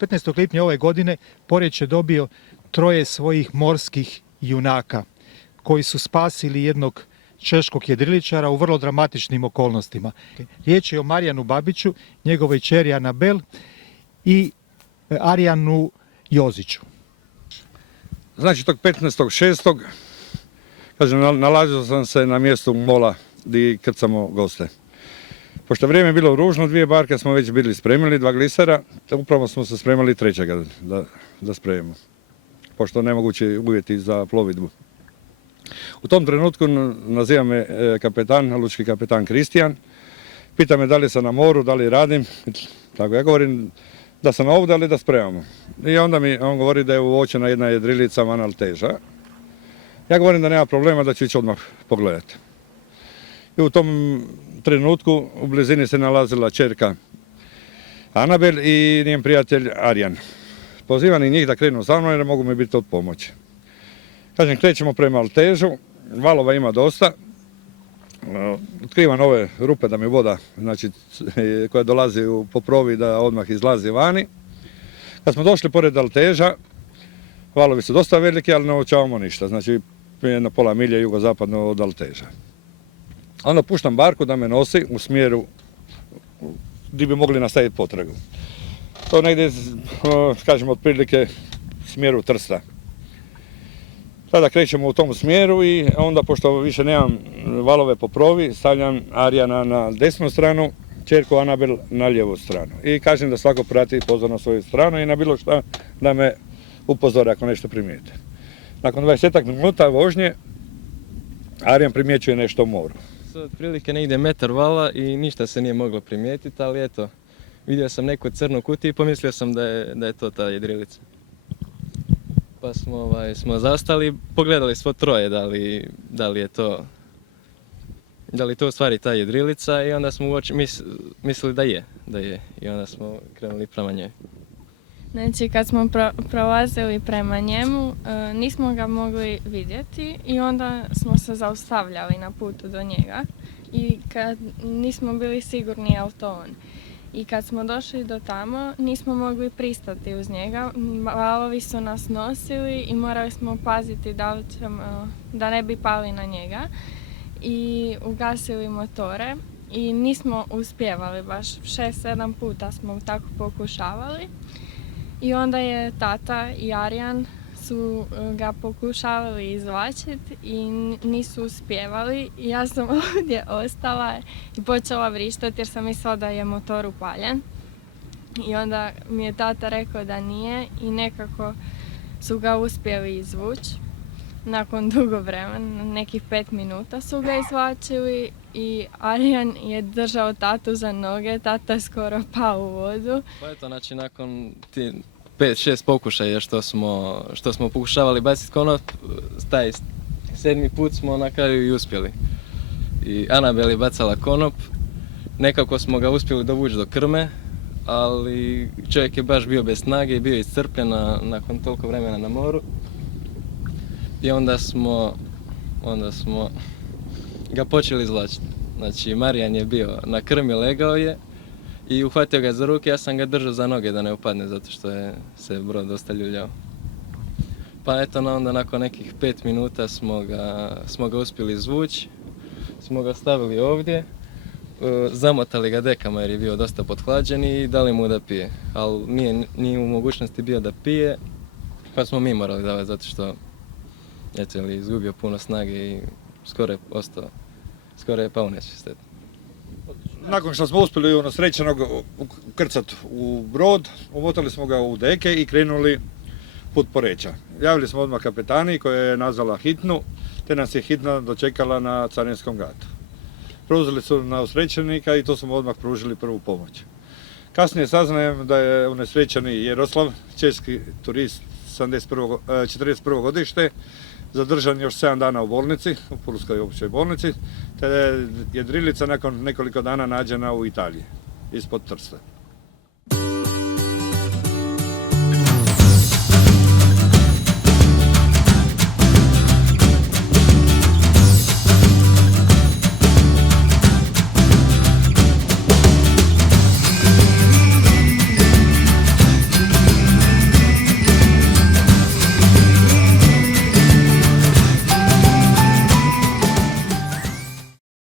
15. lipnja ove godine Poreč je dobio 3 svojih morskih junaka koji su spasili jednog češkog jedriličara u vrlo dramatičnim okolnostima. Riječ je o Marijanu Babiću, njegovoj kćeri Anabel i Arijanu Joziću. Znači tog 15.6. kažem, nalazio sam se na mjestu mola gdje krcamo goste. Pošto vrijeme je bilo ružno, 2 barke smo već bili spremili, 2 glisera, upravo smo se spremali 3. da spremimo, pošto nemogući uvjeti za plovidbu. U tom trenutku naziva me kapetan, lučki kapetan Kristijan, pita me da li sam na moru, da li radim, tako ja govorim da sam ovdje, ali da spremamo. I onda mi on govori da je uočena jedna jedrilica Manalteža. Ja govorim da nema problema, da ću ići odmah pogledati. I u tom trenutku u blizini se nalazila kćerka Anabel i njen prijatelj Arijan. Pozivam i njih da krenu sa mnom jer mogu mi biti od pomoći. Kažem, krećemo prema Altežu, valova ima dosta. Otkrivam ove rupe da mi voda, znači, koja dolazi po provi da odmah izlazi vani. Kad smo došli pored Alteža, valovi su dosta veliki, ali ne uočavamo ništa. Znači, jedno pola milje jugozapadno od Alteža. Onda puštam barku da me nosi u smjeru gdje bi mogli nastaviti potragu. To negdje, kažemo, otprilike u smjeru Trsta. Tada krećemo u tom smjeru i onda, pošto više nemam valove po provi, stavljam Arijana na desnu stranu, kćerku Anabel na lijevu stranu. I kažem da svako prati pozorno svoju stranu i na bilo šta da me upozore ako nešto primijete. Nakon 20 minuta vožnje, Arijan primjećuje nešto u moru. Otprilike negdje metar vala i ništa se nije moglo primijetiti, ali eto, vidio sam neku crnu kutiju i pomislio sam da je to ta jedrilica. Pa smo zastali, pogledali svo troje da li je to u stvari ta jedrilica i onda smo mislili da je i onda smo krenuli prema njoj. Znači kad smo prolazili prema njemu nismo ga mogli vidjeti i onda smo se zaustavljali na putu do njega i kad nismo bili sigurni je li to on. I kad smo došli do tamo nismo mogli pristati uz njega, valovi su nas nosili i morali smo paziti da ne bi pali na njega i ugasili motore i nismo uspjevali baš, 6-7 puta smo tako pokušavali. I onda je tata i Arijan su ga pokušavali izvlačiti i nisu uspjevali. I ja sam ovdje ostala i počela vrištati jer sam mislila da je motor upaljen. I onda mi je tata rekao da nije i nekako su ga uspjeli izvući. Nakon dugo vremena, nekih 5 minuta su ga izvlačili i Arijan je držao tatu za noge, tata je skoro pao u vodu. Pa eto, znači nakon 5-6 pokušaja što smo pokušavali baciti konop, taj 7. put smo na kraju i uspjeli. I Anabel je bacala konop, nekako smo ga uspjeli dovući do krme, ali čovjek je baš bio bez snage i bio iscrpljen nakon toliko vremena na moru. I onda smo ga počeli izvlačiti. Znači Marijan je bio na krmi, legao je i uhvatio ga za ruke, ja sam ga držao za noge da ne upadne zato što je se brod dosta ljuljao. Pa eto, onda nakon nekih 5 minuta smo ga uspjeli izvući, smo ga stavili ovdje, zamotali ga dekama jer je bio dosta pothlađen i dali mu da pije. Ali nije u mogućnosti bio da pije, pa smo mi morali davati zato što je izgubio puno snage i skoro je pao nesvijest. Nakon što smo uspjeli unesrećenog ukrcati u brod, umotali smo ga u deke i krenuli put Poreča. Javili smo odmah kapetani koja je nazvala hitnu, te nas je hitna dočekala na carinskom gatu. Preuzeli su na usrećenika i to smo odmah pružili prvu pomoć. Kasnije saznajem da je unesrećeni Jeroslav, česki turist 41. godište, zadržan još 7 dana u bolnici, u Pulskoj općoj bolnici, te je jedrilica nakon nekoliko dana nađena u Italiji, ispod Trsta.